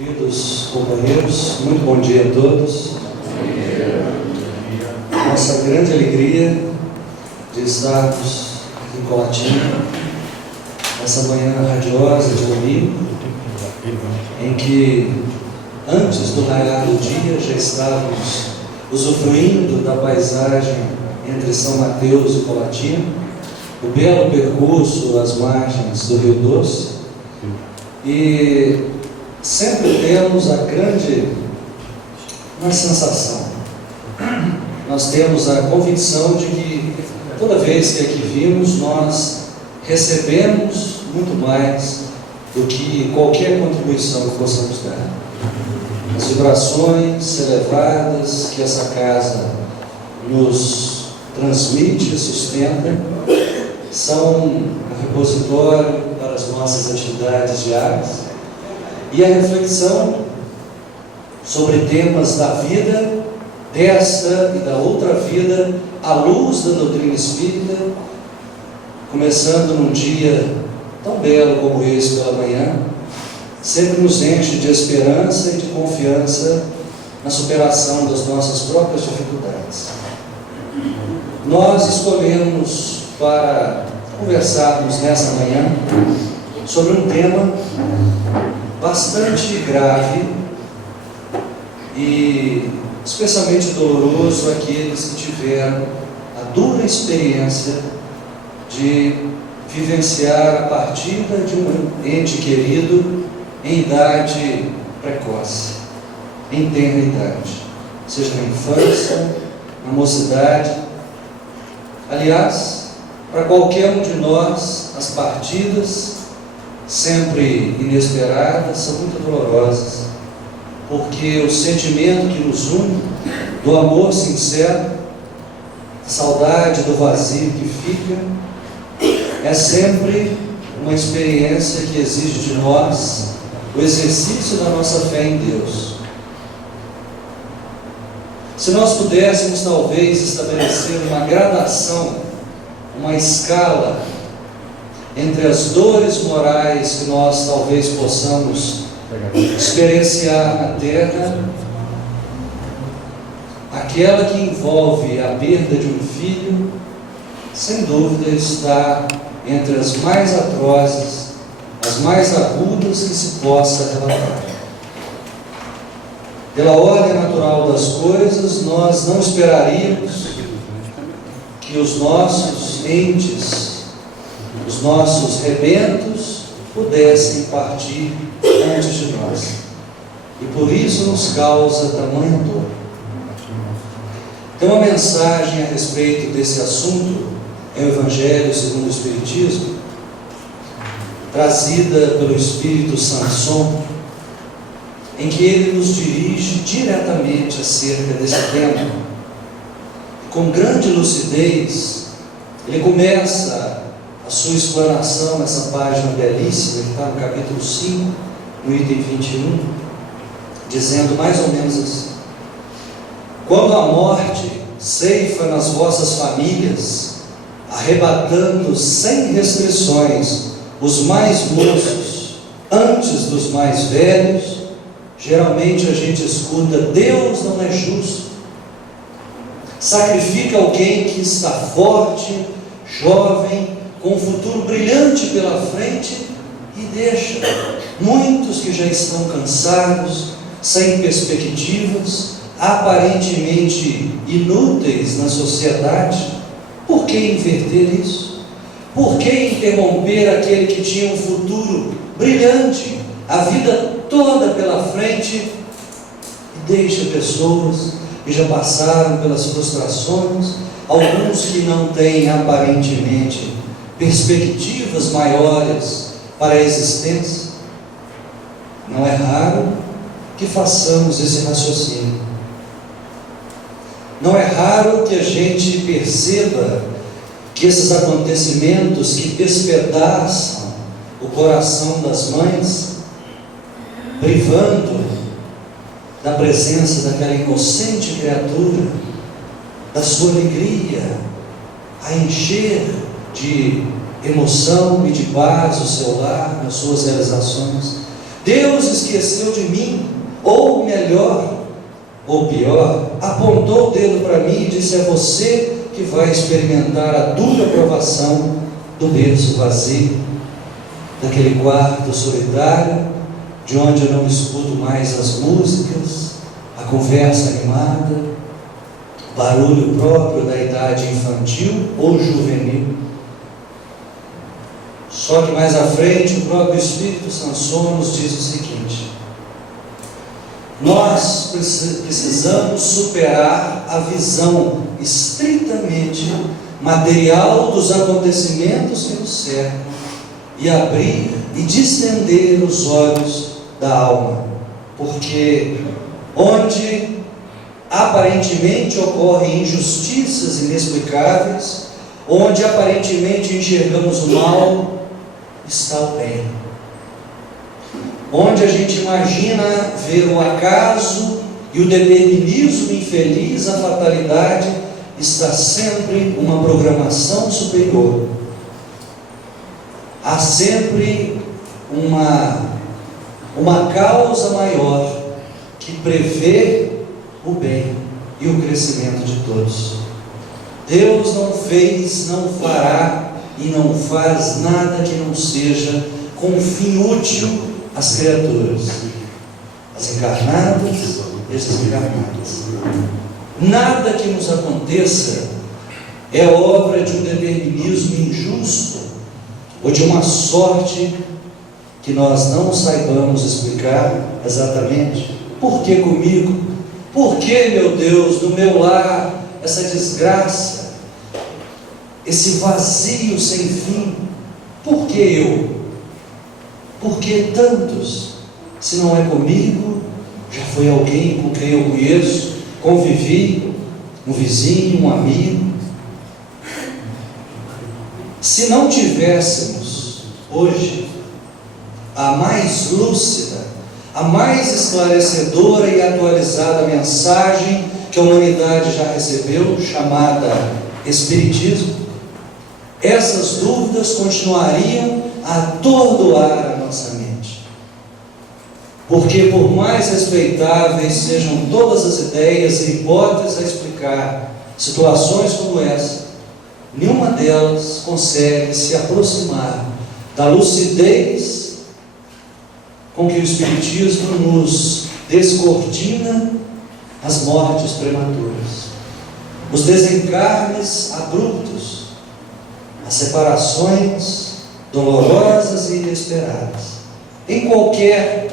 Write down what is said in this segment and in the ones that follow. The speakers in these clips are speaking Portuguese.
Queridos companheiros, muito bom dia a todos. Nossa grande alegria de estarmos aqui em Colatina, nessa manhã radiosa de domingo, em que antes do raiar do dia já estávamos usufruindo da paisagem entre São Mateus e Colatina, o belo percurso às margens do Rio Doce, e sempre temos uma sensação, nós temos a convicção de que toda vez que aqui vimos, nós recebemos muito mais do que qualquer contribuição que possamos dar. As vibrações elevadas que essa casa nos transmite e sustenta são um repositório para as nossas atividades diárias, e a reflexão sobre temas da vida, desta e da outra vida, à luz da doutrina espírita, começando num dia tão belo como esse pela manhã, sempre nos enche de esperança e de confiança na superação das nossas próprias dificuldades. Nós escolhemos para conversarmos nessa manhã sobre um tema bastante grave e especialmente doloroso àqueles que tiveram a dura experiência de vivenciar a partida de um ente querido em idade precoce, em tenra idade, seja na infância, na mocidade. Aliás, para qualquer um de nós, as partidas, sempre inesperadas, são muito dolorosas, porque o sentimento que nos une, do amor sincero, a saudade do vazio que fica, é sempre uma experiência que exige de nós o exercício da nossa fé em Deus. Se nós pudéssemos talvez estabelecer uma gradação, uma escala entre as dores morais que nós talvez possamos experienciar na terra, aquela que envolve a perda de um filho, sem dúvida está entre as mais atrozes, as mais agudas que se possa relatar. Pela ordem natural das coisas, nós não esperaríamos que os nossos entes, os nossos rebentos, pudessem partir antes de nós, e por isso nos causa tamanha dor. Tem uma mensagem a respeito desse assunto em o Evangelho segundo o Espiritismo, trazida pelo Espírito Sanson, em que ele nos dirige diretamente acerca desse tema. Com grande lucidez, ele começa a sua explanação nessa página belíssima, que está no capítulo 5, no item 21, dizendo mais ou menos assim: quando a morte ceifa nas vossas famílias, arrebatando sem restrições os mais moços antes dos mais velhos, geralmente a gente escuta: Deus não é justo, sacrifica alguém que está forte, jovem, com um futuro brilhante pela frente, e deixa muitos que já estão cansados, sem perspectivas, aparentemente inúteis na sociedade. Por que inverter isso? Por que interromper aquele que tinha um futuro brilhante, a vida toda pela frente, e deixa pessoas que já passaram pelas frustrações, alguns que não têm aparentemente perspectivas maiores para a existência? Não é raro que façamos esse raciocínio. Não é raro que a gente perceba que esses acontecimentos que despedaçam o coração das mães, privando da presença daquela inocente criatura, da sua alegria, a encher de emoção e de paz o seu lar, nas suas realizações, Deus esqueceu de mim, ou melhor, ou pior, apontou o dedo para mim e disse: é você que vai experimentar a dura provação do berço vazio, daquele quarto solitário, de onde eu não escuto mais as músicas, a conversa animada, o barulho próprio da idade infantil ou juvenil. Só que mais à frente o próprio Espírito Santo nos diz o seguinte: nós precisamos superar a visão estritamente material dos acontecimentos que nos cercam e abrir e distender os olhos da alma, porque onde aparentemente ocorrem injustiças inexplicáveis, onde aparentemente enxergamos o mal, está o bem. Onde a gente imagina ver o acaso e o determinismo infeliz, a fatalidade, está sempre uma programação superior. Há sempre uma causa maior que prevê o bem e o crescimento de todos. Deus não fez, não fará e não faz nada que não seja com fim útil às criaturas, as encarnadas e as desencarnadas. Nada que nos aconteça é obra de um determinismo injusto ou de uma sorte que nós não saibamos explicar exatamente. Por que comigo? Por que, meu Deus, no meu lar, essa desgraça, esse vazio sem fim? Por que eu? Por que tantos? Se não é comigo, já foi alguém com quem eu conheço, convivi, um vizinho, um amigo. Se não tivéssemos hoje a mais lúcida, a mais esclarecedora e atualizada mensagem que a humanidade já recebeu, chamada Espiritismo, essas dúvidas continuariam a atordoar a nossa mente. Porque por mais respeitáveis sejam todas as ideias e hipóteses a explicar situações como essa, nenhuma delas consegue se aproximar da lucidez com que o Espiritismo nos descortina as mortes prematuras, os desencarnes abruptos, as separações dolorosas e inesperadas, em qualquer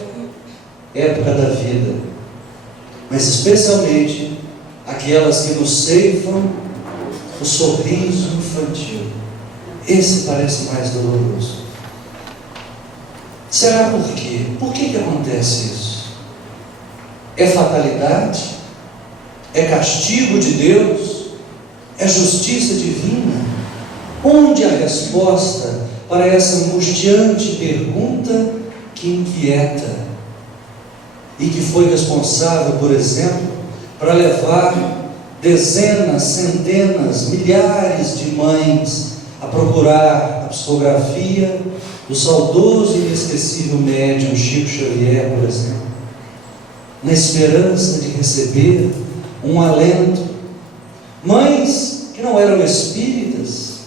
época da vida, mas especialmente aquelas que nos ceifam o sorriso infantil. Esse parece mais doloroso. Será por quê? Por que acontece isso? É fatalidade? É castigo de Deus? É justiça divina? Onde a resposta para essa angustiante pergunta que inquieta e que foi responsável, por exemplo, para levar dezenas, centenas, milhares de mães a procurar a psicografia do saudoso e inesquecível médium Chico Xavier, por exemplo, na esperança de receber um alento. Mães que não eram espíritas,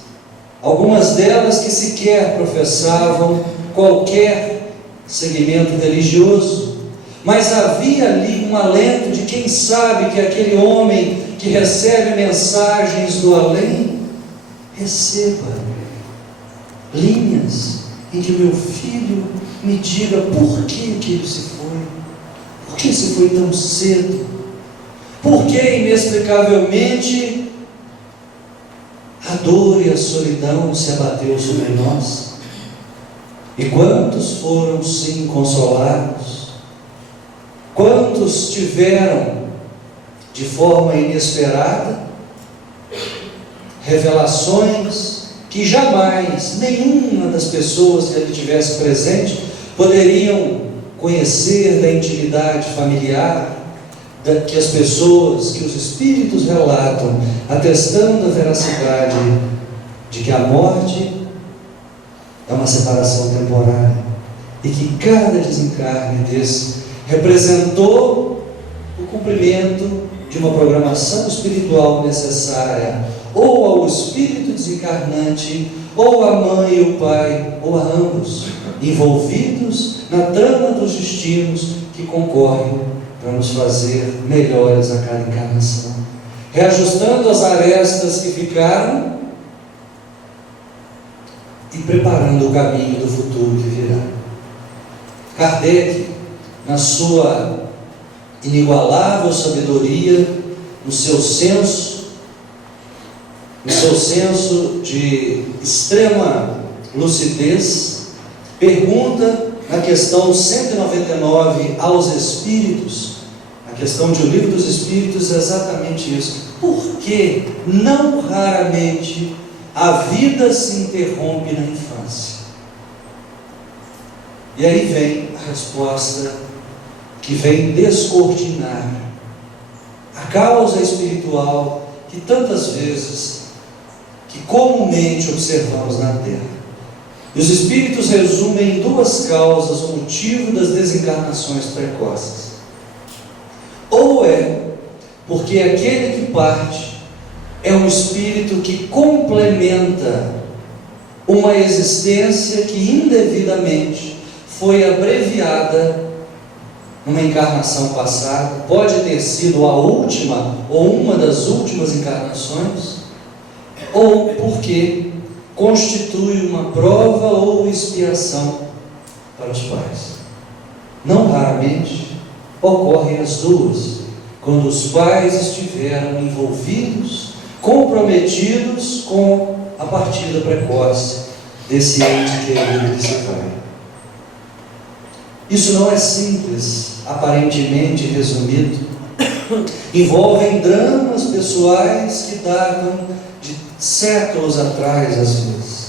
algumas delas que sequer professavam qualquer segmento religioso, mas havia ali um alento de quem sabe que aquele homem que recebe mensagens do além receba linhas em que meu filho me diga por que ele se foi, por que se foi tão cedo, por que inexplicavelmente a dor e a solidão se abateu sobre nós. E quantos foram sim consolados, quantos tiveram de forma inesperada revelações que jamais nenhuma das pessoas que ali tivesse presente poderiam conhecer da intimidade familiar, que as pessoas, que os espíritos relatam, atestando a veracidade de que a morte é uma separação temporária. e que cada desencarne desse representou o cumprimento de uma programação espiritual necessária, ou ao espírito desencarnante, ou à mãe e o pai, ou a ambos, envolvidos na trama dos destinos que concorrem para nos fazer melhores a cada encarnação, reajustando as arestas que ficaram e preparando o caminho do futuro que virá. Kardec, na sua inigualável sabedoria, no seu senso de extrema lucidez, pergunta na questão 199 aos Espíritos, a questão de O Livro dos Espíritos é exatamente isso: por que não raramente a vida se interrompe na infância? E aí vem a resposta que vem descortinar a causa espiritual que tantas vezes, que comumente observamos na Terra. E os Espíritos resumem em duas causas o motivo das desencarnações precoces. Ou é porque aquele que parte é um espírito que complementa uma existência que indevidamente foi abreviada numa encarnação passada, pode ter sido a última ou uma das últimas encarnações, ou porque constitui uma prova ou expiação para os pais. Não raramente ocorrem as duas, quando os pais estiveram envolvidos, comprometidos com a partida precoce desse ente querido que se vai. Isso não é simples, aparentemente resumido. Envolvem dramas pessoais que datam de séculos atrás, às vezes.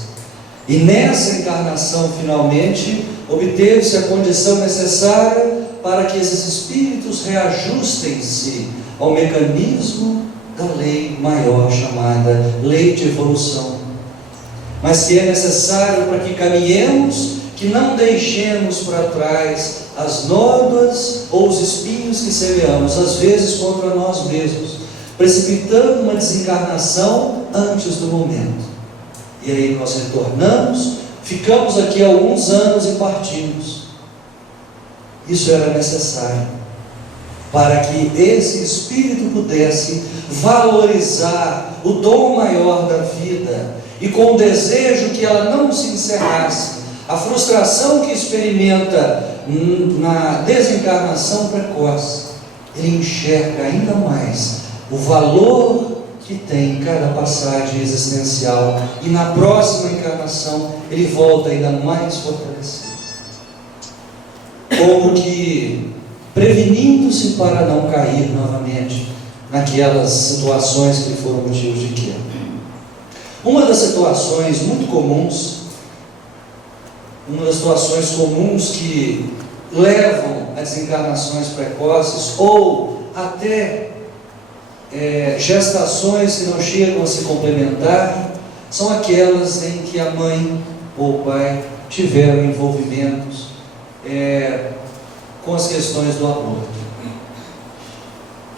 E nessa encarnação, finalmente, obteve-se a condição necessária para que esses espíritos reajustem-se ao mecanismo da lei maior, chamada lei de evolução. Mas que é necessário para que caminhemos, que não deixemos para trás as nódoas ou os espinhos que semeamos, às vezes contra nós mesmos, precipitando uma desencarnação antes do momento. E aí nós retornamos, ficamos aqui alguns anos e partimos. Isso era necessário para que esse espírito pudesse valorizar o dom maior da vida e com o desejo que ela não se encerrasse. A frustração que experimenta na desencarnação precoce, ele enxerga ainda mais o valor que tem cada passagem existencial, e na próxima encarnação ele volta ainda mais fortalecido, como que prevenindo-se para não cair novamente naquelas situações que foram motivos de queda. Uma das situações muito comuns, que levam a desencarnações precoces, ou até gestações que não chegam a se complementar, são aquelas em que a mãe ou o pai tiveram envolvimentos com as questões do aborto.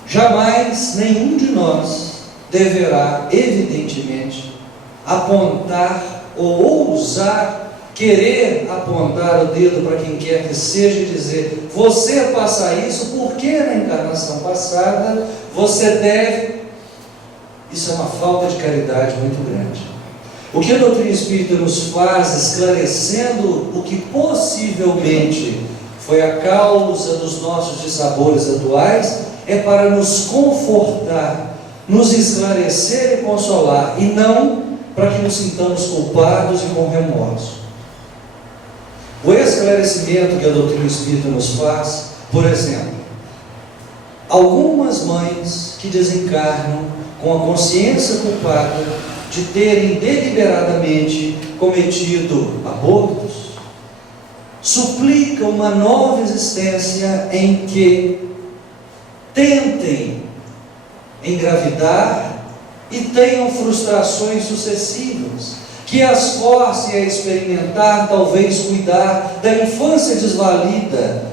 Jamais nenhum de nós deverá, evidentemente, apontar ou ousar querer apontar o dedo para quem quer que seja e dizer: você passa isso porque na encarnação passada você deve. Isso é uma falta de caridade muito grande. O que a doutrina espírita nos faz, esclarecendo o que possivelmente foi a causa dos nossos dissabores atuais, é para nos confortar, nos esclarecer e consolar, e não para que nos sintamos culpados e com remorso. O esclarecimento que a doutrina espírita nos faz, por exemplo, algumas mães que desencarnam com a consciência culpada de terem deliberadamente cometido abortos, suplicam uma nova existência em que tentem engravidar e tenham frustrações sucessivas, que que as force a experimentar, talvez cuidar da infância desvalida,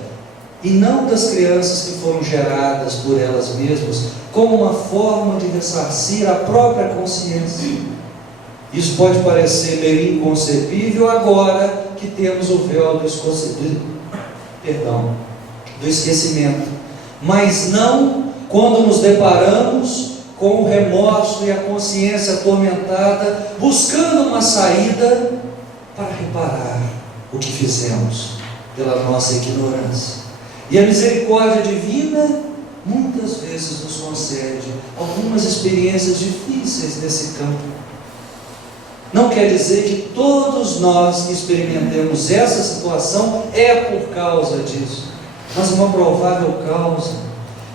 e não das crianças que foram geradas por elas mesmas, como uma forma de ressarcir a própria consciência. Isso pode parecer meio inconcebível agora que temos o véu do esquecimento, mas não quando nos deparamos com o remorso e a consciência atormentada, buscando uma saída para reparar o que fizemos pela nossa ignorância. E a misericórdia divina muitas vezes nos concede algumas experiências difíceis nesse campo. Não quer dizer que todos nós que experimentemos essa situação é por causa disso, mas uma provável causa.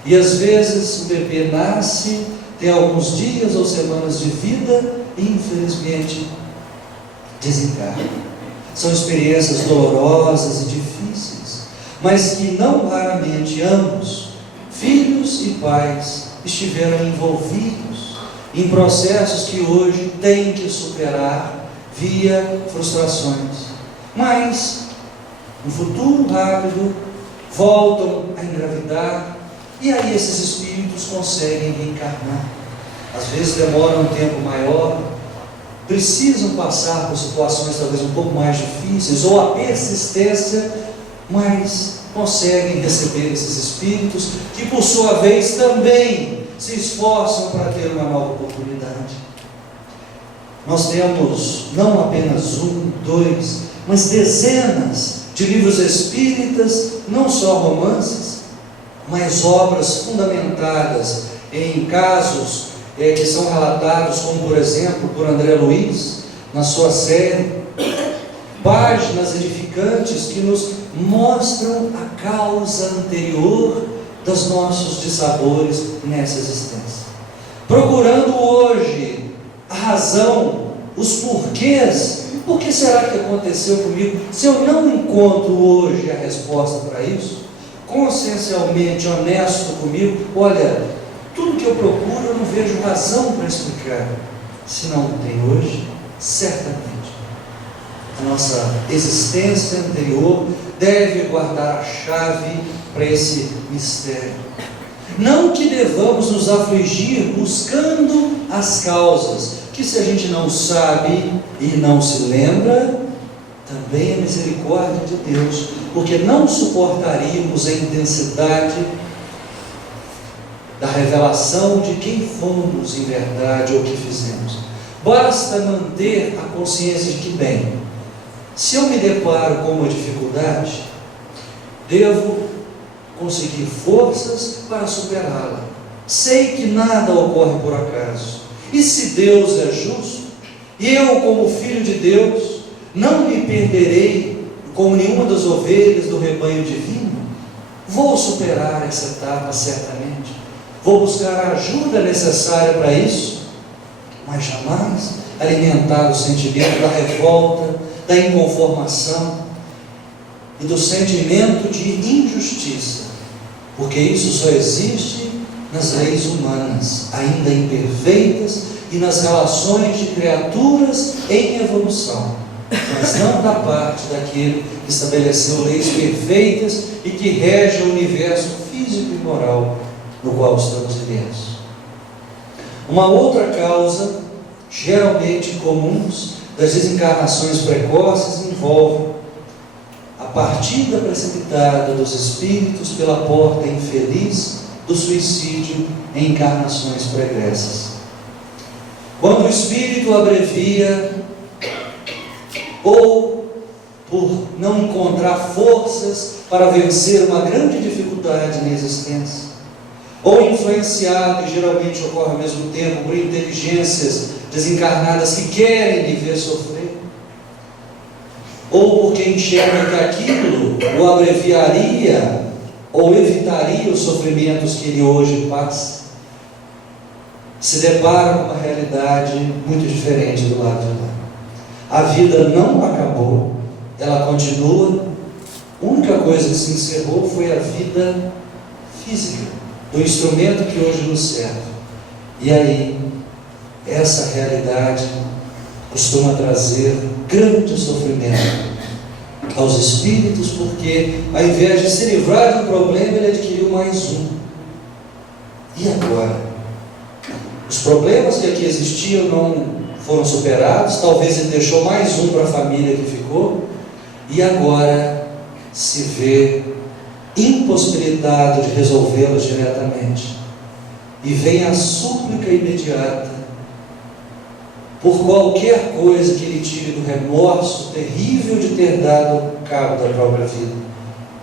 E às vezes o bebê nasce, tem alguns dias ou semanas de vida e infelizmente desencarna. São experiências dolorosas e difíceis, mas que não raramente ambos, filhos e pais, estiveram envolvidos em processos que hoje têm que superar via frustrações, mas no futuro rápido voltam a engravidar, e aí esses espíritos conseguem reencarnar. Às vezes demoram um tempo maior, precisam passar por situações talvez um pouco mais difíceis, ou a persistência, mas conseguem receber esses espíritos, que por sua vez também se esforçam para ter uma nova oportunidade. Nós temos não apenas um, dois, mas dezenas de livros espíritas, não só romances, mas obras fundamentadas em casos que são relatados, como por exemplo, por André Luiz, na sua série, páginas edificantes que nos mostram a causa anterior dos nossos dissabores nessa existência. Procurando hoje a razão, os porquês, por que será que aconteceu comigo? Se eu não encontro hoje a resposta para isso, consciencialmente honesto comigo, olha, tudo que eu procuro eu não vejo razão para explicar. Se não tem hoje, certamente a nossa existência anterior deve guardar a chave para esse mistério. Não que devamos nos afligir buscando as causas, que se a gente não sabe e não se lembra, também é misericórdia de Deus, porque não suportaríamos a intensidade da revelação de quem fomos em verdade ou o que fizemos. Basta manter a consciência de que, bem, se eu me deparo com uma dificuldade, devo conseguir forças para superá-la. Sei que nada ocorre por acaso. E se Deus é justo, e eu, como filho de Deus, não me perderei como nenhuma das ovelhas do rebanho divino, vou superar essa etapa certamente. Vou buscar a ajuda necessária para isso, mas jamais alimentar o sentimento da revolta, da inconformação e do sentimento de injustiça, porque isso só existe nas leis humanas, ainda imperfeitas, e nas relações de criaturas em evolução, mas não da parte daquele que estabeleceu leis perfeitas e que rege o universo físico e moral no qual estamos imersos. Uma outra causa, geralmente comuns, das desencarnações precoces envolve a partida precipitada dos espíritos pela porta infeliz do suicídio em encarnações pregressas. Quando o espírito abrevia, ou por não encontrar forças para vencer uma grande dificuldade na existência, ou influenciado, e geralmente ocorre ao mesmo tempo, por inteligências desencarnadas que querem lhe ver sofrer, ou porque enxerga que aquilo o abreviaria ou evitaria os sofrimentos que ele hoje passa, se depara com uma realidade muito diferente do lado de lá. A vida não acabou, ela continua. A única coisa que se encerrou foi a vida física do instrumento que hoje nos serve. E aí, essa realidade costuma trazer grande sofrimento aos espíritos, porque ao invés de se livrar de um problema, ele adquiriu mais um. E agora? Os problemas que aqui existiam não foram superados, talvez ele deixou mais um para a família que ficou, e agora se vê impossibilitado de resolvê-los diretamente. E vem a súplica imediata por qualquer coisa que ele tire do remorso terrível de ter dado cabo da própria vida,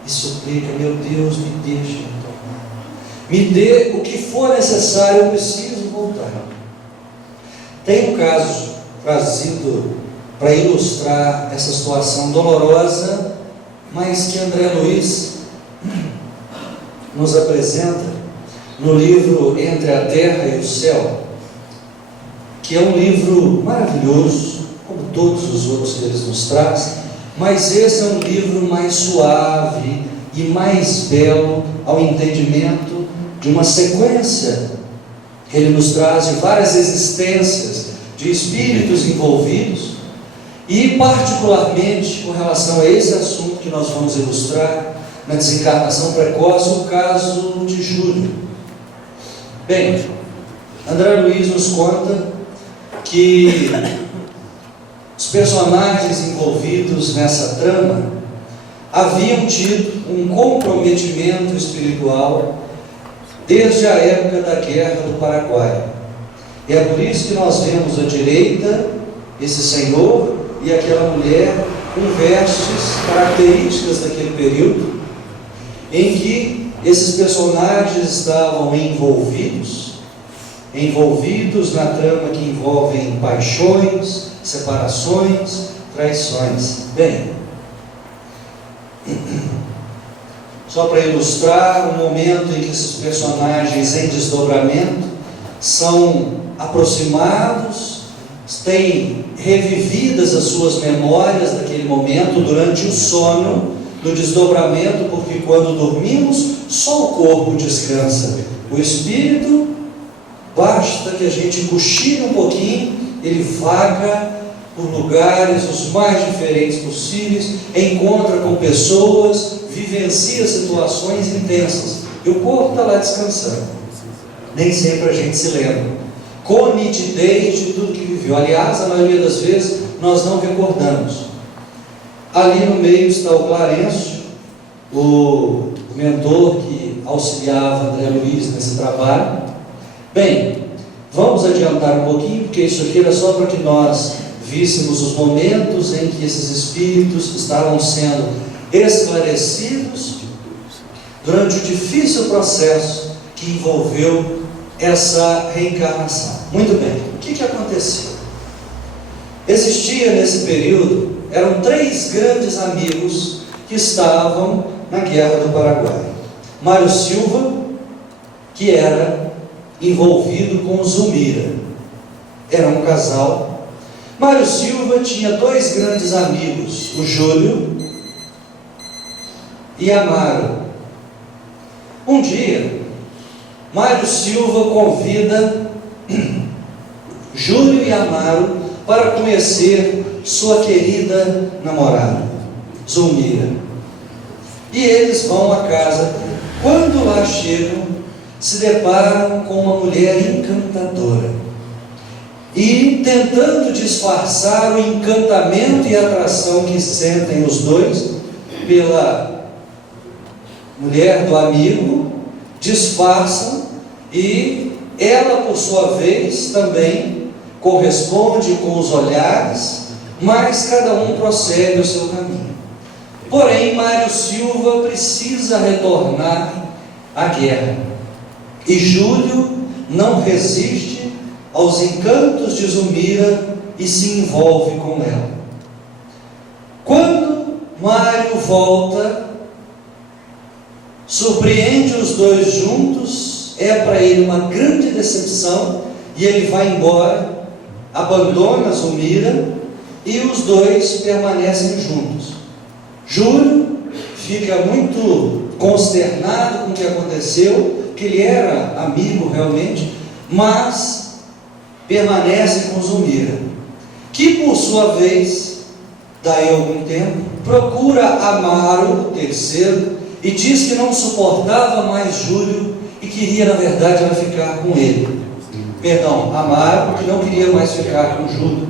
e suplica: meu Deus, me deixe retornar, me dê o que for necessário, eu preciso voltar. Tem um caso trazido para ilustrar essa situação dolorosa, mas que André Luiz nos apresenta no livro Entre a Terra e o Céu, que é um livro maravilhoso, como todos os outros que eles nos trazem, mas esse é um livro mais suave e mais belo ao entendimento de uma sequência que ele nos traz de várias existências de espíritos envolvidos, e particularmente com relação a esse assunto que nós vamos ilustrar na desencarnação precoce, o caso de Júlio. Bem, André Luiz nos conta que os personagens envolvidos nessa trama haviam tido um comprometimento espiritual desde a época da Guerra do Paraguai. E é por isso que nós vemos à direita esse senhor e aquela mulher com vestes características daquele período, em que esses personagens estavam envolvidos na trama que envolvem paixões, separações, traições. Bem, só para ilustrar o momento em que esses personagens em desdobramento são aproximados, têm revividas as suas memórias daquele momento durante o sono, do desdobramento, porque quando dormimos, só o corpo descansa. O espírito, basta que a gente cochile um pouquinho, ele vaga por lugares os mais diferentes possíveis, encontra com pessoas, vivencia situações intensas, e o corpo está lá descansando. Nem sempre a gente se lembra com nitidez de tudo que viveu. Aliás, a maioria das vezes nós não recordamos. Ali no meio está o Clarencio, o mentor que auxiliava André Luiz nesse trabalho. Bem, vamos adiantar um pouquinho, porque isso aqui era só para que nós víssemos os momentos em que esses espíritos estavam sendo esclarecidos durante o difícil processo que envolveu essa reencarnação. Muito bem, o que aconteceu? Existia nesse período, eram 3 grandes amigos que estavam na Guerra do Paraguai. Mário Silva, que era envolvido com Zumira, era um casal. Mário Silva tinha 2 grandes amigos, o Júlio e Amaro. Um dia, Mário Silva convida Júlio e Amaro para conhecer sua querida namorada, Zulmira. E eles vão à casa. Quando lá chegam, se deparam com uma mulher encantadora. E tentando disfarçar o encantamento e a atração que sentem os dois pela mulher do amigo, disfarçam, e ela, por sua vez, também corresponde com os olhares, mas cada um prossegue o seu caminho. Porém, Mário Silva precisa retornar à guerra, e Júlio não resiste aos encantos de Zulmira e se envolve com ela. Quando Mário volta, surpreende os dois juntos, é para ele uma grande decepção, e ele vai embora, abandona Zulmira, e os dois permanecem juntos. Júlio fica muito consternado com o que aconteceu, que ele era amigo realmente, mas permanece com Zulmira. que por sua vez, daí a algum tempo, procura Amaro, o terceiro, e diz que não suportava mais Júlio e queria, na verdade, era ficar com ele. Perdão, Amaro, que não queria mais ficar com Júlio.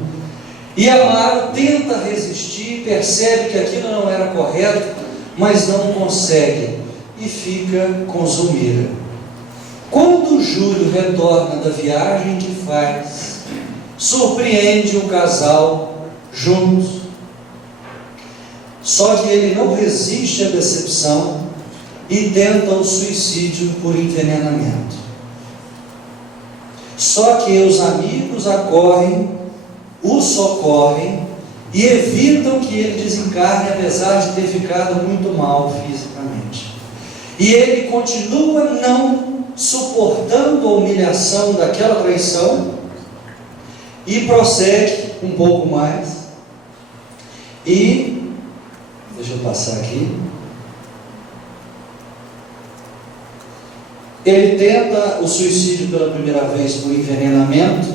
E Amaro tenta resistir, percebe que aquilo não era correto, mas não consegue e fica com Zulmira. Quando Júlio retorna da viagem que faz, surpreende o casal juntos. Só que ele não resiste à decepção e tenta o suicídio por envenenamento. Só que os amigos acorrem, o socorrem e evitam que ele desencarne, apesar de ter ficado muito mal fisicamente. E ele continua não suportando a humilhação daquela traição e prossegue um pouco mais. E deixa eu passar aqui. Ele tenta o suicídio pela primeira vez por envenenamento,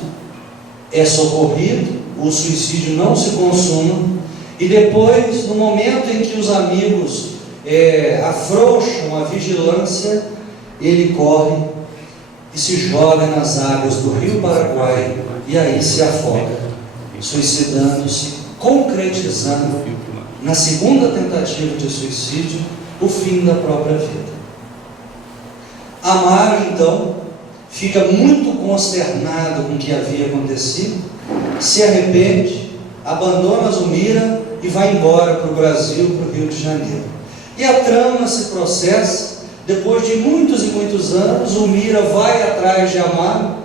é socorrido, o suicídio não se consuma, e depois, no momento em que os amigos afrouxam a vigilância, ele corre e se joga nas águas do Rio Paraguai, e aí se afoga, suicidando-se, concretizando na segunda tentativa de suicídio o fim da própria vida. Amaro, então, fica muito consternado com o que havia acontecido, se arrepende, abandona Zulmira e vai embora para o Brasil, para o Rio de Janeiro. E a trama se processa. Depois de muitos e muitos anos, Zulmira vai atrás de Amaro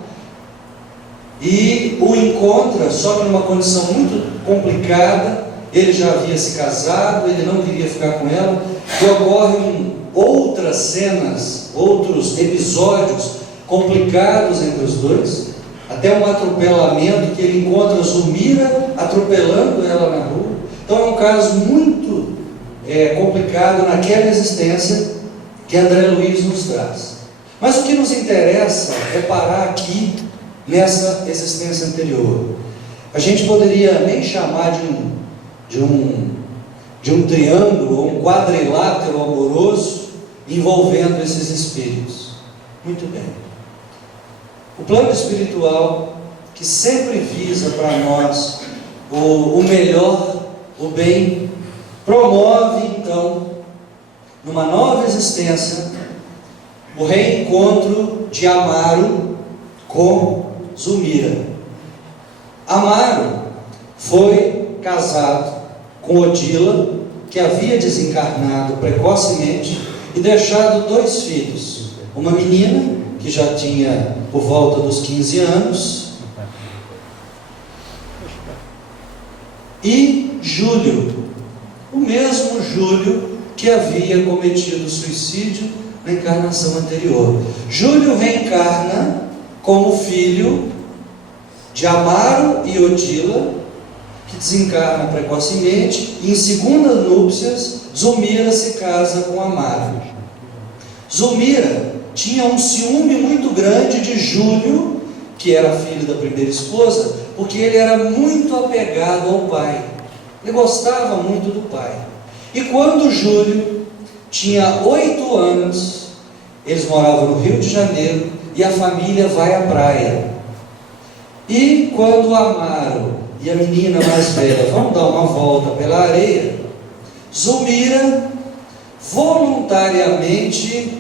e o encontra, só que numa condição muito complicada. Ele já havia se casado, ele não queria ficar com ela, e ocorrem outras cenas, outros episódios complicados entre os dois, até um atropelamento que ele encontra Zulmira atropelando ela na rua. Então é um caso muito complicado naquela existência que André Luiz nos traz. Mas o que nos interessa é parar aqui nessa existência anterior. A gente poderia nem chamar de um triângulo ou um quadrilátero amoroso envolvendo esses espíritos. Muito bem. O plano espiritual, que sempre visa para nós o melhor, o bem, promove então, numa nova existência, o reencontro de Amaro com Zulmira. Amaro foi casado com Odila, que havia desencarnado precocemente e deixado 2 filhos, uma menina que já tinha por volta dos 15 anos e Júlio, o mesmo Júlio que havia cometido suicídio na encarnação anterior. Júlio reencarna como filho de Amaro e Odila, que desencarna precocemente, e em segundas núpcias, Zulmira se casa com Amaro. Zulmira tinha um ciúme muito grande de Júlio, que era filho da primeira esposa, porque ele era muito apegado ao pai, ele gostava muito do pai. E quando Júlio tinha 8 anos, eles moravam no Rio de Janeiro, e a família vai à praia. E quando Amaro e a menina mais velha vão dar uma volta pela areia, Zulmira voluntariamente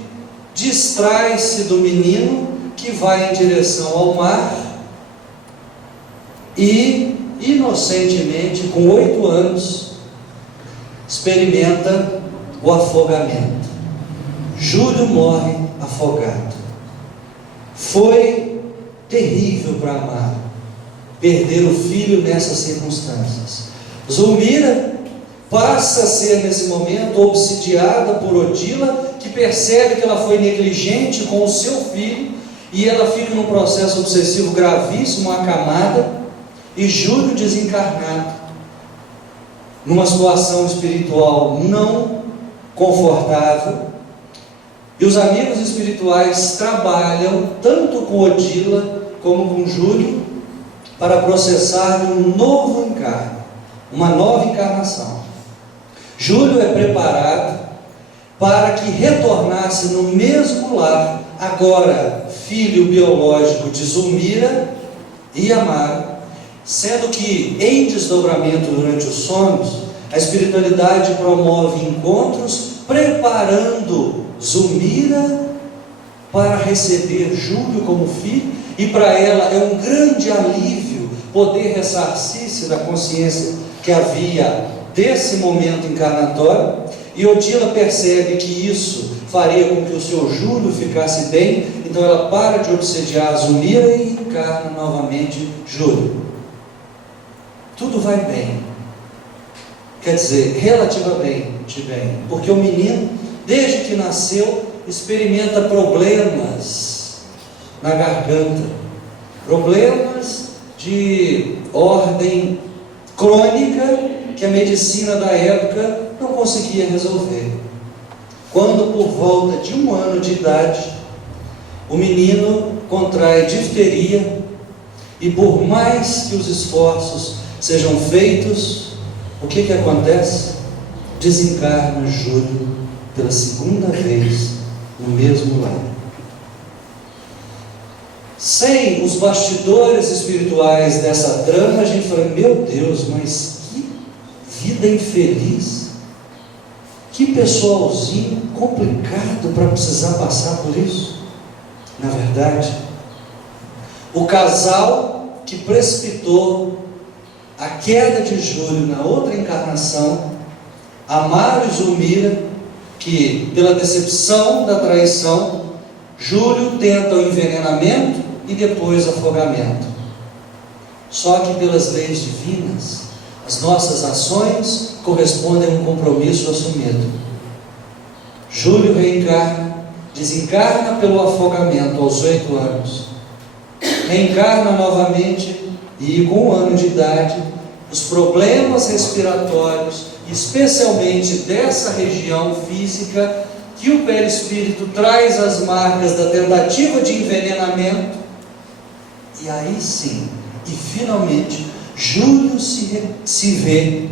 distrai-se do menino, que vai em direção ao mar, e inocentemente, com 8 anos, experimenta o afogamento. Júlio morre afogado. Foi terrível para Amaro perder o filho nessas circunstâncias. Zulmira passa a ser nesse momento obsidiada por Odila, que percebe que ela foi negligente com o seu filho, e ela fica num processo obsessivo gravíssimo, acamada, e Júlio desencarnado, numa situação espiritual não confortável. E os amigos espirituais trabalham tanto com Odila como com Júlio para processar um novo encarne, uma nova encarnação. Júlio é preparado para que retornasse no mesmo lar, agora filho biológico de Zulmira e Amaro, sendo que em desdobramento durante os sonhos, a espiritualidade promove encontros preparando Zulmira para receber Júlio como filho, e para ela é um grande alívio poder ressarcir-se da consciência que havia desse momento encarnatório, e Odila percebe que isso faria com que o seu Júlio ficasse bem, então ela para de obsediar Zulmira e encarna novamente Júlio. Tudo vai bem, quer dizer, relativamente bem, porque o menino, desde que nasceu, experimenta problemas na garganta, problemas de ordem crônica que a medicina da época não conseguia resolver. Quando, por volta de 1 ano de idade, o menino contrai difteria, e por mais que os esforços sejam feitos, o que acontece? Desencarna Júlio pela segunda vez no mesmo lar. Sem os bastidores espirituais dessa trama, a gente fala, meu Deus, mas que vida infeliz, que pessoalzinho complicado para precisar passar por isso. Na verdade, o casal que precipitou a queda de Júlio na outra encarnação, Amaro e Zulmira, que pela decepção da traição, Júlio tenta o envenenamento e depois afogamento. Só que pelas leis divinas, as nossas ações correspondem a um compromisso assumido. Júlio reencarna, desencarna pelo afogamento aos 8 anos, reencarna novamente e com 1 ano de idade, os problemas respiratórios, especialmente dessa região física, que o perispírito traz as marcas da tentativa de envenenamento, e aí sim, e finalmente, Júlio se vê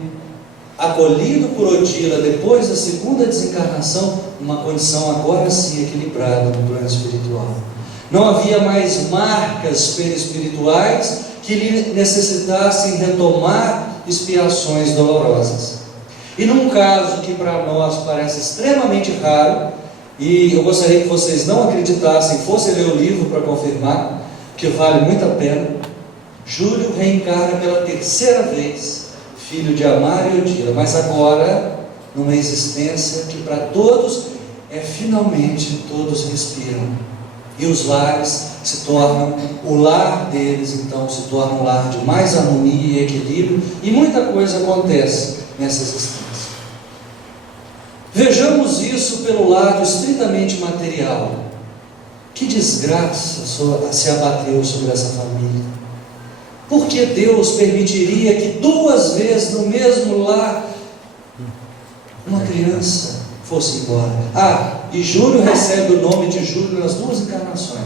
acolhido por Odila depois da segunda desencarnação, numa condição agora sim equilibrada no plano espiritual. Não havia mais marcas perispirituais que lhe necessitassem retomar expiações dolorosas. E num caso que para nós parece extremamente raro, e eu gostaria que vocês não acreditassem, fossem ler o livro para confirmar, que vale muito a pena, Júlio reencarna pela 3ª vez, filho de Amaro e Odila, mas agora numa existência que para todos finalmente todos respiram, e os lares se tornam, o lar deles então se torna um lar de mais harmonia e equilíbrio, e muita coisa acontece nessa existência. Vejamos isso pelo lado estritamente material. Que desgraça se abateu sobre essa família. Por que Deus permitiria que 2 vezes no mesmo lar uma criança fosse embora? E Júlio recebe o nome de Júlio nas 2 encarnações.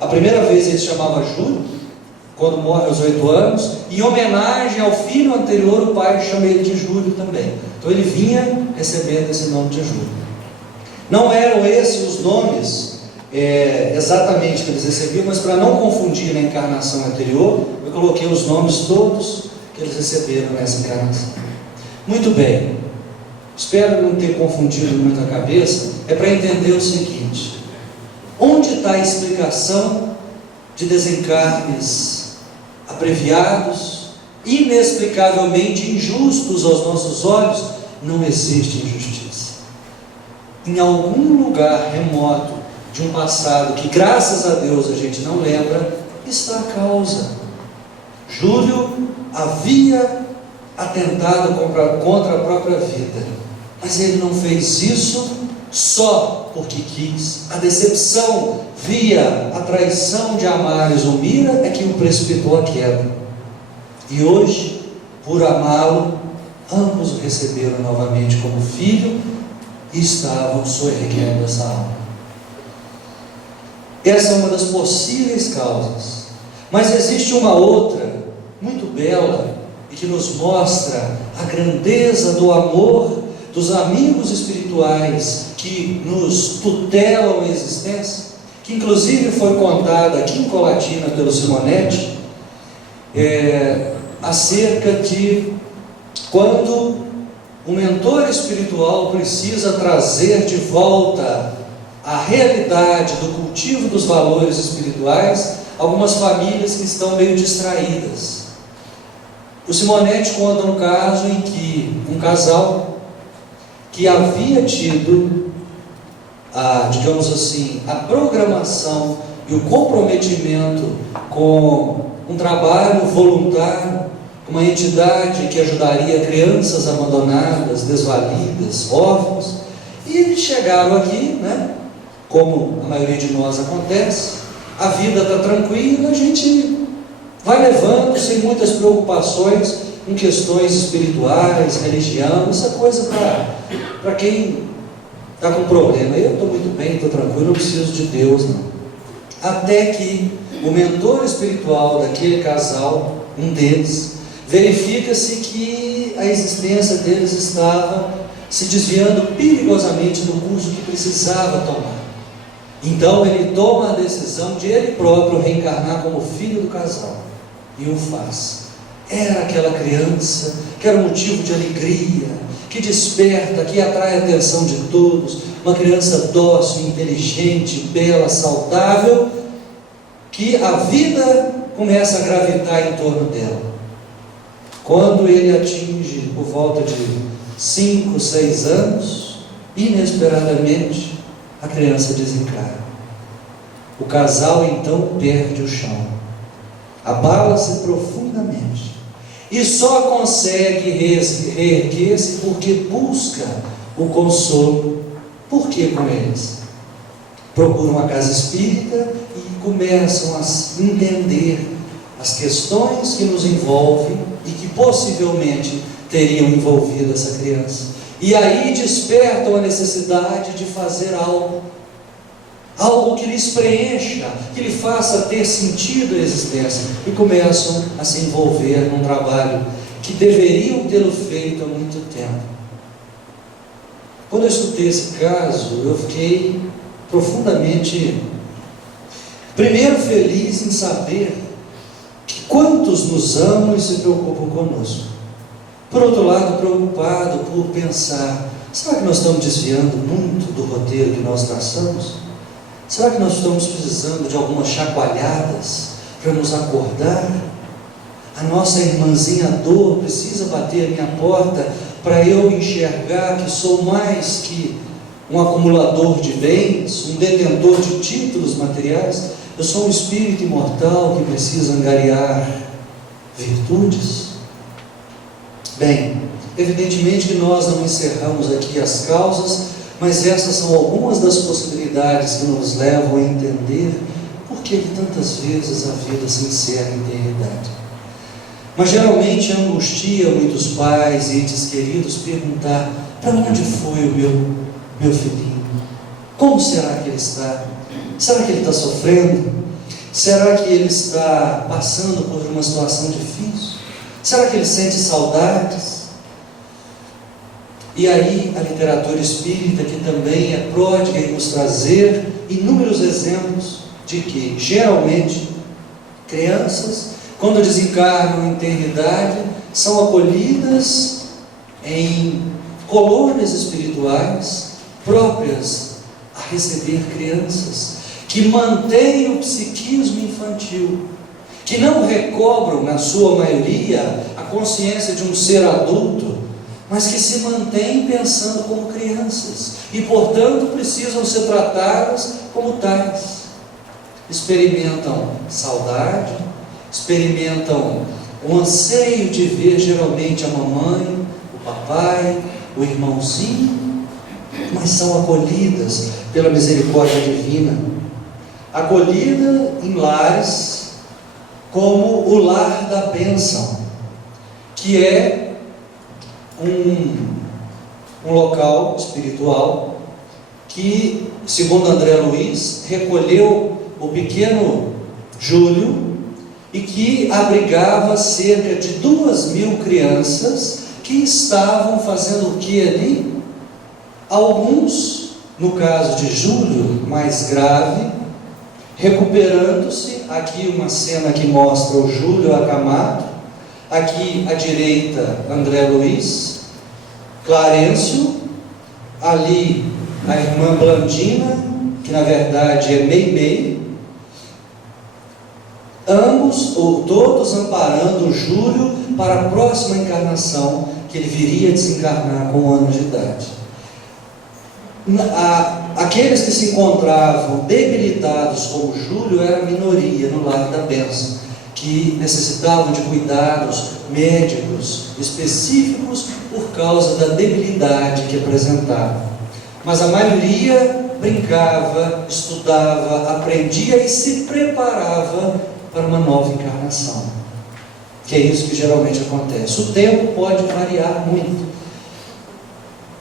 A primeira vez ele se chamava Júlio, quando morre aos 8 anos, em homenagem ao filho anterior, o pai chama ele de Júlio também. Então ele vinha recebendo esse nome de Júlio. Não eram esses os nomes exatamente que eles recebiam, mas para não confundir na encarnação anterior, eu coloquei os nomes todos que eles receberam nessa encarnação. Muito bem, espero não ter confundido muito a cabeça. É para entender o seguinte: onde está a explicação de desencarnes abreviados, inexplicavelmente injustos aos nossos olhos? Não existe injustiça. Em algum lugar remoto de um passado que, graças a Deus, a gente não lembra, está a causa. Júlio havia atentado contra a própria vida, mas ele não fez isso só porque quis. A decepção via a traição de Amaro e Zulmira é que o precipitou à queda, e hoje, por amá-lo, ambos o receberam novamente como filho e estavam soerguendo essa alma. Essa é uma das possíveis causas. Mas existe uma outra, muito bela, e que nos mostra a grandeza do amor dos amigos espirituais que nos tutelam a existência, que inclusive foi contada aqui em Colatina pelo Simonetti, acerca de quando o mentor espiritual precisa trazer de volta a realidade do cultivo dos valores espirituais algumas famílias que estão meio distraídas. O Simonetti conta um caso em que um casal que havia tido digamos assim, a programação e o comprometimento com um trabalho voluntário, uma entidade que ajudaria crianças abandonadas, desvalidas, órfãos, e eles chegaram aqui, como a maioria de nós acontece, a vida está tranquila, a gente vai levando sem muitas preocupações com questões espirituais, religião, essa coisa para quem está com problema. Eu estou muito bem, estou tranquilo, não preciso de Deus, não. Até que o mentor espiritual daquele casal, um deles, verifica-se que a existência deles estava se desviando perigosamente do curso que precisava tomar. Então ele toma a decisão de ele próprio reencarnar como filho do casal, e o faz. Era aquela criança que era motivo de alegria, que desperta, que atrai a atenção de todos, uma criança dócil, inteligente, bela, saudável, que a vida começa a gravitar em torno dela. Quando ele atinge por volta de 5, 6 anos, inesperadamente a criança desencarna. O casal então perde o chão, abala-se profundamente e só consegue reerguer-se porque busca o consolo. Por que com eles? Procuram uma casa espírita e começam a entender as questões que nos envolvem e que possivelmente teriam envolvido essa criança. E aí despertam a necessidade de fazer algo que lhes preencha, que lhe faça ter sentido a existência, e começam a se envolver num trabalho que deveriam tê-lo feito há muito tempo. Quando eu escutei esse caso, eu fiquei profundamente, primeiro, feliz em saber que quantos nos amam e se preocupam conosco. Por outro lado, preocupado por pensar, será que nós estamos desviando muito do roteiro que nós traçamos? Será que nós estamos precisando de algumas chacoalhadas para nos acordar? A nossa irmãzinha dor precisa bater a minha porta para eu enxergar que sou mais que um acumulador de bens, um detentor de títulos materiais. Eu sou um espírito imortal que precisa angariar virtudes. Bem, evidentemente que nós não encerramos aqui as causas, mas essas são algumas das possibilidades que nos levam a entender por que tantas vezes a vida se encerra em eternidade. Mas geralmente angustia muitos pais e entes queridos perguntar: para onde foi o meu filhinho? Como será que ele está? Será que ele está sofrendo? Será que ele está passando por uma situação difícil? Será que ele sente saudades? E aí a literatura espírita, que também é pródiga em nos trazer inúmeros exemplos de que geralmente crianças, quando desencarnam em eternidade, são acolhidas em colônias espirituais próprias a receber crianças, que mantêm o psiquismo infantil, que não recobram, na sua maioria, a consciência de um ser adulto, mas que se mantêm pensando como crianças, e portanto precisam ser tratadas como tais. Experimentam saudade, experimentam o anseio de ver geralmente a mamãe, o papai, o irmãozinho, mas são acolhidas pela misericórdia divina, acolhida em lares como o lar da bênção, que é um local espiritual que, segundo André Luiz, recolheu o pequeno Júlio e que abrigava cerca de 2.000 crianças que estavam fazendo o que ali? Alguns, no caso de Júlio, mais grave, recuperando-se. Aqui uma cena que mostra o Júlio acamado, aqui à direita André Luiz, Clarencio, ali a irmã Blandina, que na verdade é Meimei, ambos ou todos amparando o Júlio para a próxima encarnação, que ele viria a desencarnar com 1 ano de idade. Aqueles que se encontravam debilitados como Júlio era a minoria no Largo da Bênção, que necessitavam de cuidados médicos específicos por causa da debilidade que apresentava. Mas a maioria brincava, estudava, aprendia e se preparava para uma nova encarnação, que é isso que geralmente acontece. O tempo pode variar muito,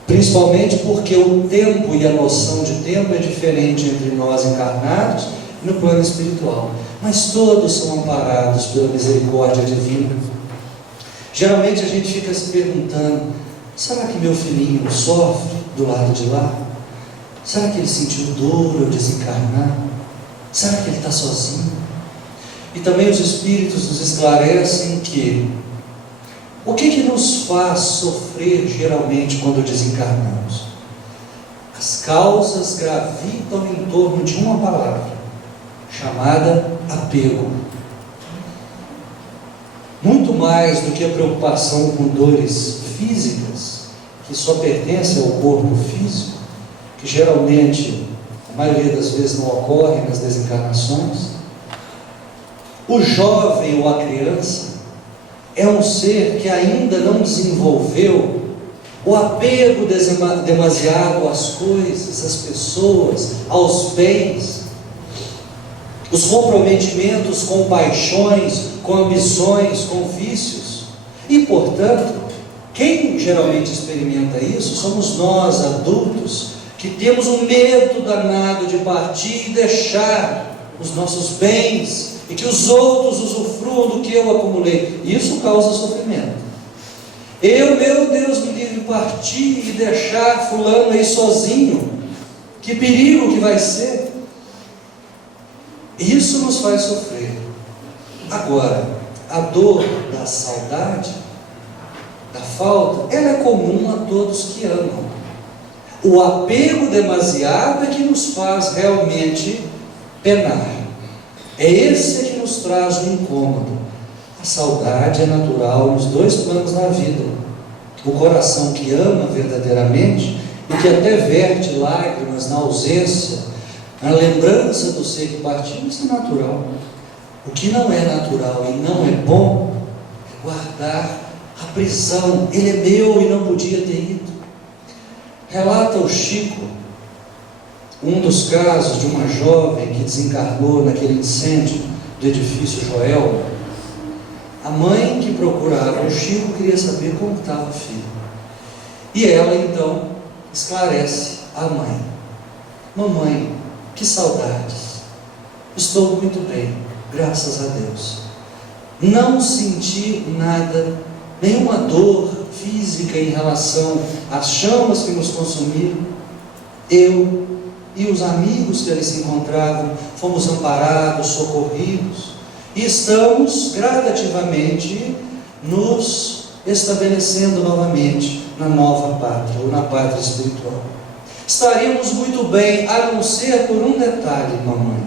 principalmente porque o tempo e a noção de tempo é diferente entre nós encarnados e no plano espiritual, mas todos são amparados pela misericórdia divina. Geralmente a gente fica se perguntando: será que meu filhinho sofre do lado de lá? Será que ele sentiu dor ao desencarnar? Será que ele está sozinho? E também os Espíritos nos esclarecem que o que nos faz sofrer geralmente quando desencarnamos? As causas gravitam em torno de uma palavra, chamada apego. Muito mais do que a preocupação com dores físicas, que só pertencem ao corpo físico, que geralmente, a maioria das vezes, não ocorre nas desencarnações. O jovem ou a criança é um ser que ainda não desenvolveu o apego demasiado às coisas, às pessoas, aos bens, os comprometimentos com paixões, com ambições, com vícios. E, portanto, quem geralmente experimenta isso somos nós, adultos, que temos um medo danado de partir e deixar os nossos bens, e que os outros usufruam do que eu acumulei. Isso causa sofrimento. Meu Deus, me livre de partir e deixar fulano aí sozinho. Que perigo que vai ser. Isso nos faz sofrer. Agora, a dor da saudade, da falta, ela é comum a todos que amam. O apego demasiado é que nos faz realmente penar. É esse que nos traz o incômodo. A saudade é natural nos dois planos da vida. O coração que ama verdadeiramente e que até verte lágrimas na ausência, na lembrança do ser que partiu, isso é natural. O que não é natural e não é bom é guardar a prisão. Ele é meu e não podia ter ido. Relata o Chico um dos casos de uma jovem que desencarnou naquele incêndio do edifício Joel. A mãe que procurava o Chico queria saber como estava o filho. E ela então esclarece à mãe: mamãe, que saudades, estou muito bem, graças a Deus. Não senti nada, nenhuma dor física em relação às chamas que nos consumiram. Eu e os amigos que ali se encontravam fomos amparados, socorridos, e estamos gradativamente nos estabelecendo novamente na nova pátria, ou na pátria espiritual. Estaríamos muito bem, a não ser por um detalhe, mamãe.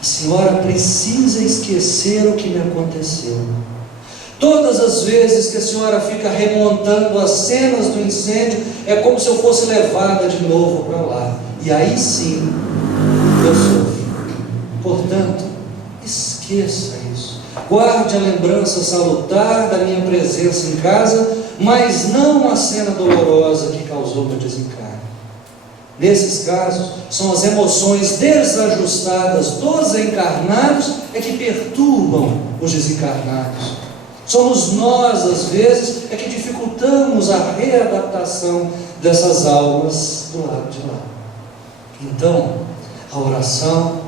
A senhora precisa esquecer o que me aconteceu. Todas as vezes que a senhora fica remontando as cenas do incêndio, é como se eu fosse levada de novo para lá. E aí sim, eu sofro. Portanto, esqueça isso. Guarde a lembrança salutar da minha presença em casa, mas não a cena dolorosa que causou meu desencarne. Nesses casos, são as emoções desajustadas dos encarnados é que perturbam os desencarnados. Somos nós, às vezes, é que dificultamos a readaptação dessas almas do lado de lá. Então, a oração,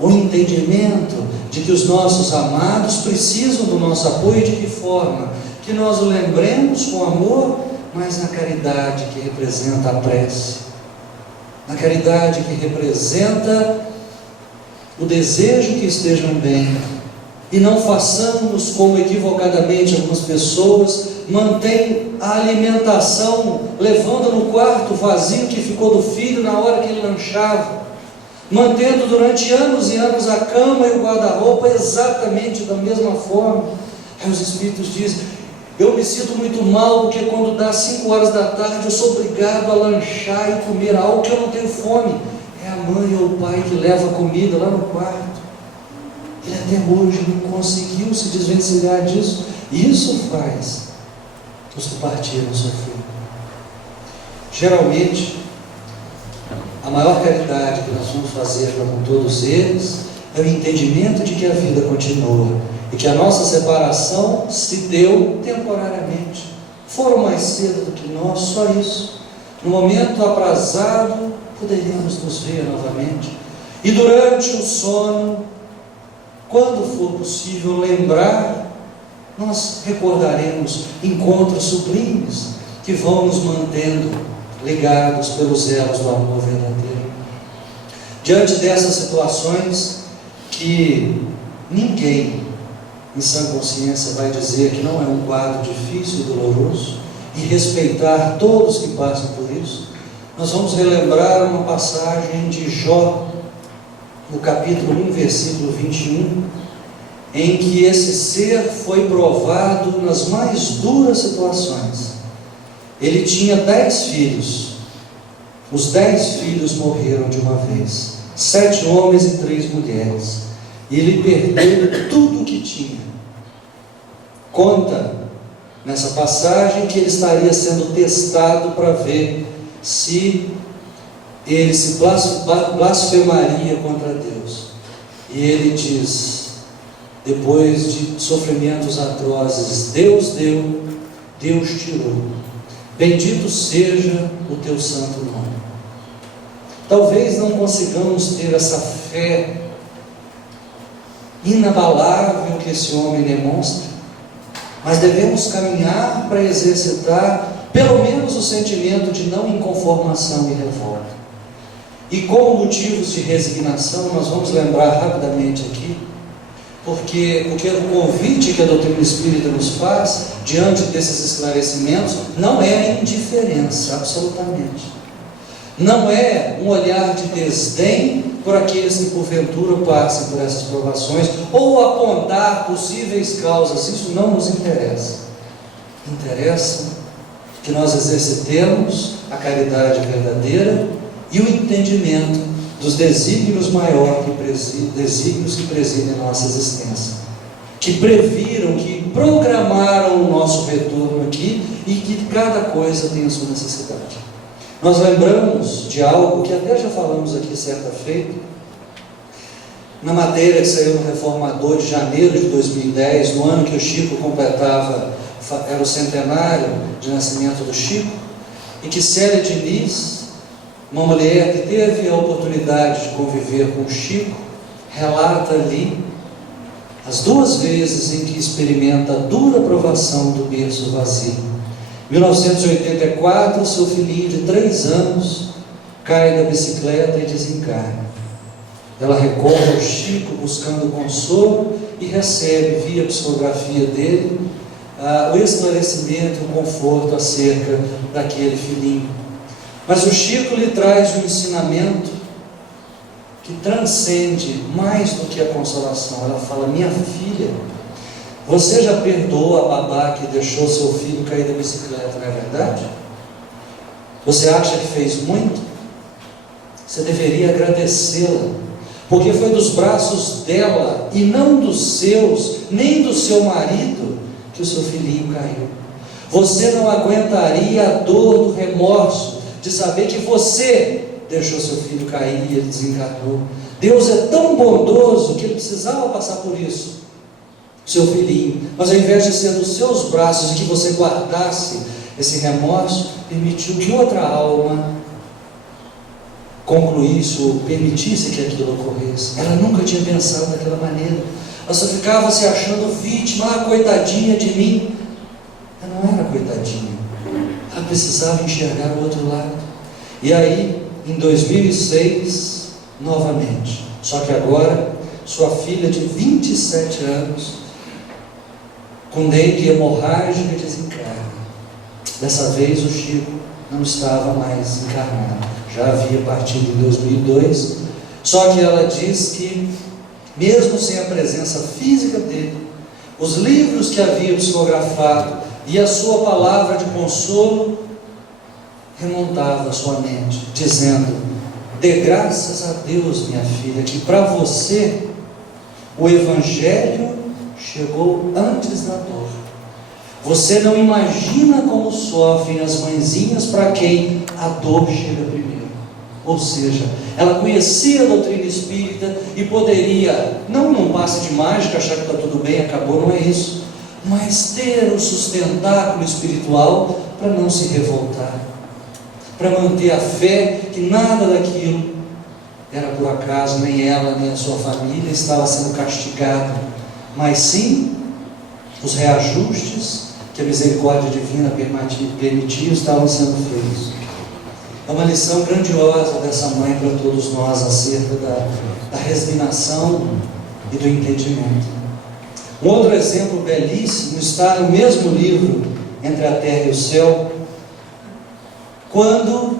o entendimento de que os nossos amados precisam do nosso apoio. De que forma? Que nós o lembremos com amor, mas na caridade que representa a prece, na caridade que representa o desejo que estejam bem, e não façamos como equivocadamente algumas pessoas mantêm a alimentação, levando no quarto vazio que ficou do filho na hora que ele lanchava, mantendo durante anos e anos a cama e o guarda-roupa exatamente da mesma forma. Aí os Espíritos dizem: eu me sinto muito mal, porque quando dá 5 horas da tarde eu sou obrigado a lanchar e comer algo que eu não tenho fome. É a mãe ou o pai que leva a comida lá no quarto. Ele até hoje não conseguiu se desvencilhar disso. E isso faz os que partiram sofrer. Geralmente, a maior caridade que nós vamos fazer para com todos eles é o entendimento de que a vida continua e que a nossa separação se deu temporariamente. Foram mais cedo do que nós, só isso. No momento aprazado, poderíamos nos ver novamente. E durante o sono, quando for possível lembrar, nós recordaremos encontros sublimes que vão nos mantendo ligados pelos elos do amor verdadeiro. Diante dessas situações, que ninguém em sã consciência vai dizer que não é um quadro difícil e doloroso, e respeitar todos que passam por isso, nós vamos relembrar uma passagem de Jó, no capítulo 1, versículo 21, em que esse ser foi provado nas mais duras situações. Ele tinha 10 filhos, os 10 filhos morreram de uma vez, 7 homens e 3 mulheres, e ele perdeu tudo o que tinha. Conta nessa passagem que ele estaria sendo testado para ver se ele se blasfemaria contra Deus. E ele diz, depois de sofrimentos atrozes: Deus deu, Deus tirou, bendito seja o teu santo nome. Talvez não consigamos ter essa fé inabalável que esse homem demonstra, mas devemos caminhar para exercitar pelo menos o sentimento de não inconformação e revolta. E como motivos de resignação, nós vamos lembrar rapidamente aqui, porque o convite que a doutrina espírita nos faz, diante desses esclarecimentos, não é indiferença, absolutamente. Não é um olhar de desdém por aqueles que porventura passem por essas provações, ou apontar possíveis causas. Isso não nos interessa. Interessa que nós exercitemos a caridade verdadeira e o entendimento dos desígnios maiores, desígnios que presidem a nossa existência, que previram, que programaram o nosso retorno aqui, e que cada coisa tem a sua necessidade. Nós lembramos de algo que até já falamos aqui certa feita, na matéria que saiu no Reformador de janeiro de 2010, no ano que o Chico completava, era o centenário de nascimento do Chico, e que Célia Diniz, uma mulher que teve a oportunidade de conviver com o Chico, relata ali as 2 vezes em que experimenta a dura provação do berço vazio. Em 1984, seu filhinho de 3 anos cai da bicicleta e desencarna. Ela recorre ao Chico buscando consolo e recebe, via psicografia dele, o esclarecimento e o conforto acerca daquele filhinho. Mas o Chico lhe traz um ensinamento que transcende mais do que a consolação. Ela fala: minha filha, você já perdoou a babá que deixou seu filho cair da bicicleta, não é verdade? Você acha que fez muito? Você deveria agradecê-la, porque foi dos braços dela e não dos seus, nem do seu marido, que o seu filhinho caiu. Você não aguentaria a dor do remorso de saber que você deixou seu filho cair e ele desencarnou. Deus é tão bondoso que ele precisava passar por isso, seu filhinho, mas ao invés de ser dos seus braços e que você guardasse esse remorso, permitiu que outra alma concluísse ou permitisse que aquilo ocorresse. Ela nunca tinha pensado daquela maneira. Ela só ficava se achando vítima, coitadinha de mim. Ela não era coitadinha. Ela precisava enxergar o outro lado. E aí, em 2006, novamente. Só que agora, sua filha de 27 anos, com dengue hemorrágica, desencarna. Dessa vez o Chico não estava mais encarnado. Já havia partido em 2002. Só que ela diz que, mesmo sem a presença física dele, os livros que havia psicografado e a sua palavra de consolo remontava a sua mente, dizendo: dê graças a Deus, minha filha, que para você o Evangelho chegou antes da dor. Você não imagina como sofrem as mãezinhas para quem a dor chega primeiro. Ou seja, ela conhecia a doutrina espírita e poderia, não num passe de mágica, achar que está tudo bem, acabou, não é isso, mas ter o sustentáculo espiritual para não se revoltar, para manter a fé que nada daquilo era por acaso, nem ela, nem a sua família estava sendo castigada, mas sim os reajustes que a misericórdia divina permitiu estavam sendo feitos. É uma lição grandiosa dessa mãe para todos nós acerca da resignação e do entendimento. Um outro exemplo belíssimo está no mesmo livro, Entre a Terra e o Céu, quando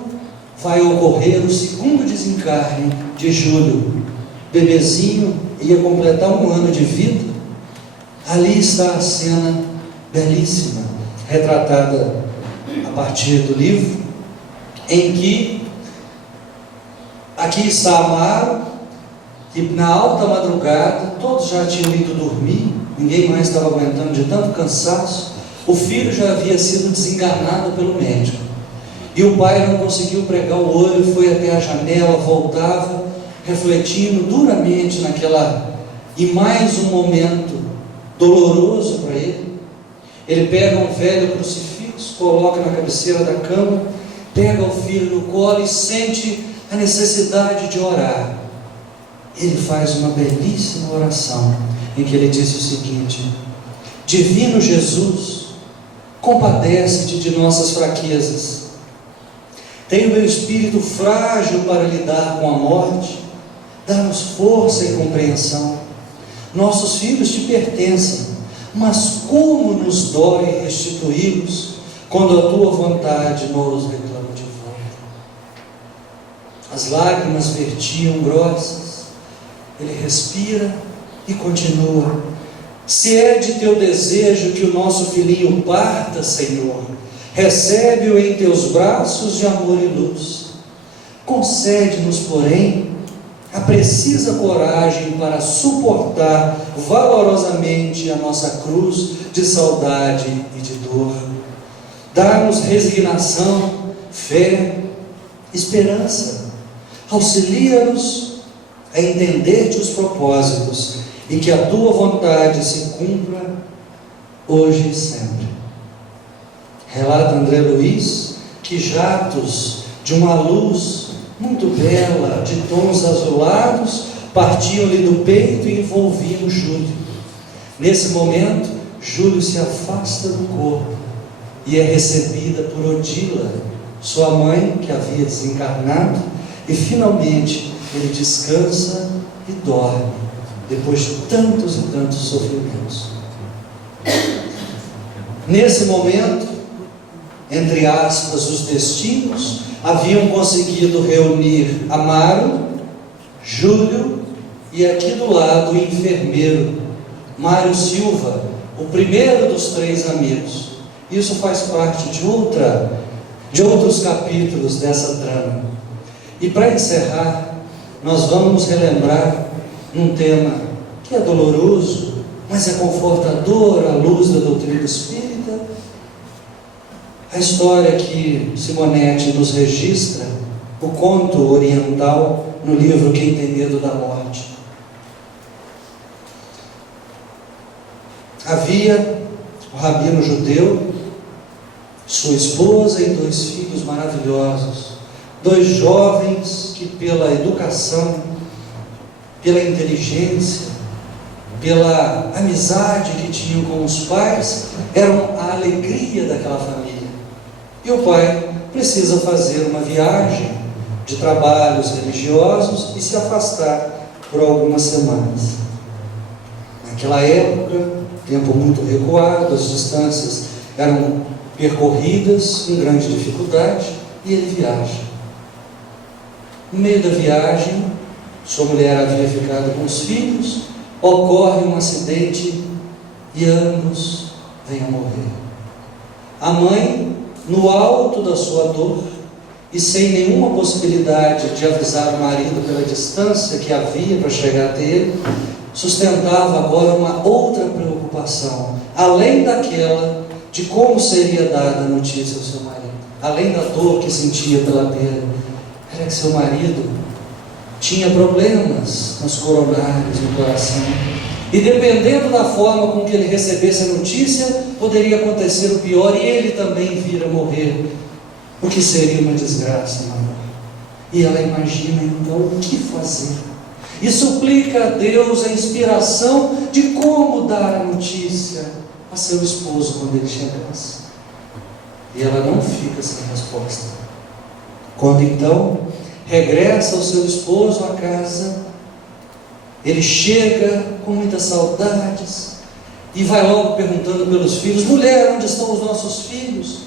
vai ocorrer o segundo desencarne de Júlio. Bebezinho, ia completar 1 ano de vida. Ali está a cena belíssima, retratada a partir do livro, em que aqui está Amaro, que na alta madrugada, todos já tinham ido dormir, ninguém mais estava aguentando de tanto cansaço. O filho já havia sido desenganado pelo médico, e o pai não conseguiu pregar o olho, foi até a janela, voltava, refletindo duramente naquela, e mais um momento doloroso para ele. Ele pega um velho crucifixo, coloca na cabeceira da cama, pega o filho no colo e sente a necessidade de orar. Ele faz uma belíssima oração, em que ele diz o seguinte: Divino Jesus, compadece-te de nossas fraquezas. Tenho meu espírito frágil para lidar com a morte, dá-nos força e compreensão. Nossos filhos te pertencem, mas como nos dói restituí-los, quando a tua vontade nos reclama de volta. As lágrimas vertiam grossas. Ele respira e continua: se é de teu desejo que o nosso filhinho parta, Senhor, recebe-o em teus braços de amor e luz. Concede-nos, porém, a precisa coragem para suportar valorosamente a nossa cruz de saudade e de dor. Dá-nos resignação, fé, esperança. Auxilia-nos a entender-te os propósitos e que a tua vontade se cumpra hoje e sempre. Relata André Luiz que jatos de uma luz muito bela, de tons azulados, partiam-lhe do peito e envolviam Júlio. Nesse momento, Júlio se afasta do corpo e é recebida por Odila, sua mãe, que havia desencarnado, e finalmente ele descansa e dorme, depois de tantos e tantos sofrimentos. Nesse momento, entre aspas, os destinos haviam conseguido reunir Amaro, Júlio e aqui do lado o enfermeiro Mário Silva, o primeiro dos 3 amigos. Isso faz parte de outros capítulos dessa trama. E para encerrar, nós vamos relembrar um tema que é doloroso, mas é confortador à luz da doutrina espírita. A história que Simonetti nos registra, o conto oriental, no livro Quem Tem Medo da Morte. Havia o rabino judeu, sua esposa e 2 filhos maravilhosos, dois jovens que pela educação, pela inteligência, pela amizade que tinham com os pais, eram a alegria daquela família. E o pai precisa fazer uma viagem de trabalhos religiosos e se afastar por algumas semanas. Naquela época, tempo muito recuado, as distâncias eram percorridas com grande dificuldade, e ele viaja. No meio da viagem, sua mulher havia ficado com os filhos, ocorre um acidente e ambos vêm a morrer. A mãe, no alto da sua dor e sem nenhuma possibilidade de avisar o marido pela distância que havia para chegar até ele, sustentava agora uma outra preocupação, além daquela de como seria dada a notícia ao seu marido, além da dor que sentia pela perda, era que seu marido tinha problemas nos coronários, no coração, e dependendo da forma com que ele recebesse a notícia, poderia acontecer o pior e ele também vir a morrer, o que seria uma desgraça maior. E ela imagina então o que fazer, e suplica a Deus a inspiração de como dar a notícia a seu esposo quando ele chegasse. E ela não fica sem resposta. Quando então regressa ao seu esposo à casa, ele chega com muitas saudades e vai logo perguntando pelos filhos: mulher, onde estão os nossos filhos?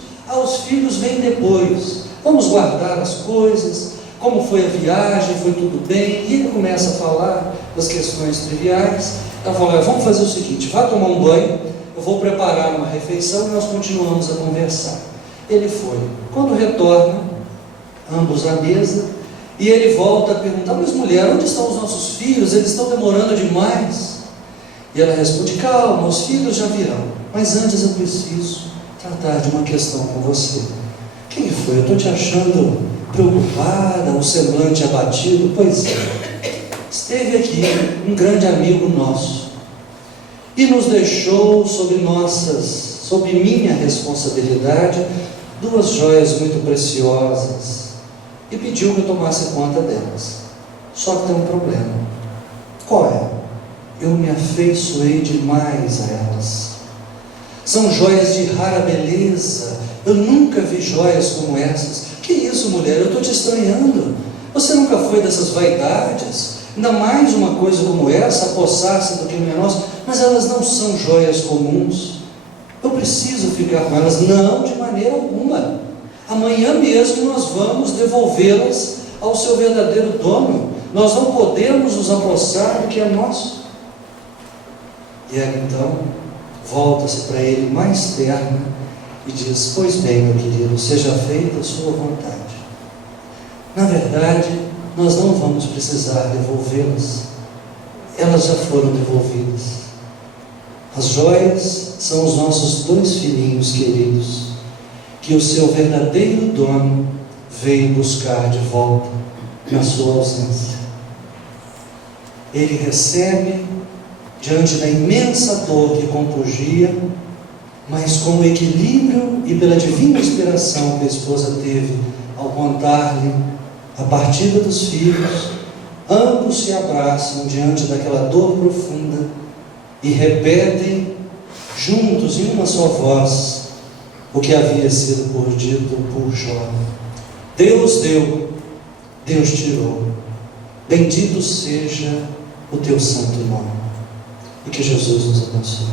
Os filhos vêm depois, vamos guardar as coisas, como foi a viagem, foi tudo bem. E ele começa a falar das questões triviais. Ela fala: vamos fazer o seguinte, vá tomar um banho, eu vou preparar uma refeição e nós continuamos a conversar. Ele foi. Quando retorna, ambos à mesa, e ele volta a perguntar: mas mulher, onde estão os nossos filhos? Eles estão demorando demais. E ela responde: calma, os filhos já virão, mas antes eu preciso tratar de uma questão com você. Quem foi? Eu estou te achando preocupada, um semblante abatido. Pois é, esteve aqui um grande amigo nosso e nos deixou sob minha responsabilidade, 2 joias muito preciosas, e pediu que eu tomasse conta delas. Só que tem um problema. Qual é? Eu me afeiçoei demais a elas. São joias de rara beleza. Eu nunca vi joias como essas. Que isso, mulher? Eu estou te estranhando. Você nunca foi dessas vaidades? Ainda mais uma coisa como essa, apossar-se do que não é nosso. Mas elas não são joias comuns. Eu preciso ficar com elas. Não, de maneira alguma. Amanhã mesmo nós vamos devolvê-las ao seu verdadeiro dono. Nós não podemos nos apossar do que é nosso. E ela então volta-se para ele mais terna e diz: pois bem, meu querido, seja feita a sua vontade. Na verdade, nós não vamos precisar devolvê-las. Elas já foram devolvidas. As joias são os nossos 2 filhinhos queridos, que o seu verdadeiro dono veio buscar de volta na sua ausência. Ele recebe diante da imensa dor que compungia, mas com o equilíbrio e pela divina inspiração que a esposa teve ao contar-lhe a partida dos filhos, ambos se abraçam diante daquela dor profunda e repetem juntos em uma só voz o que havia sido por dito por Jó: Deus deu, Deus tirou, bendito seja o teu santo nome. E que Jesus nos abençoe.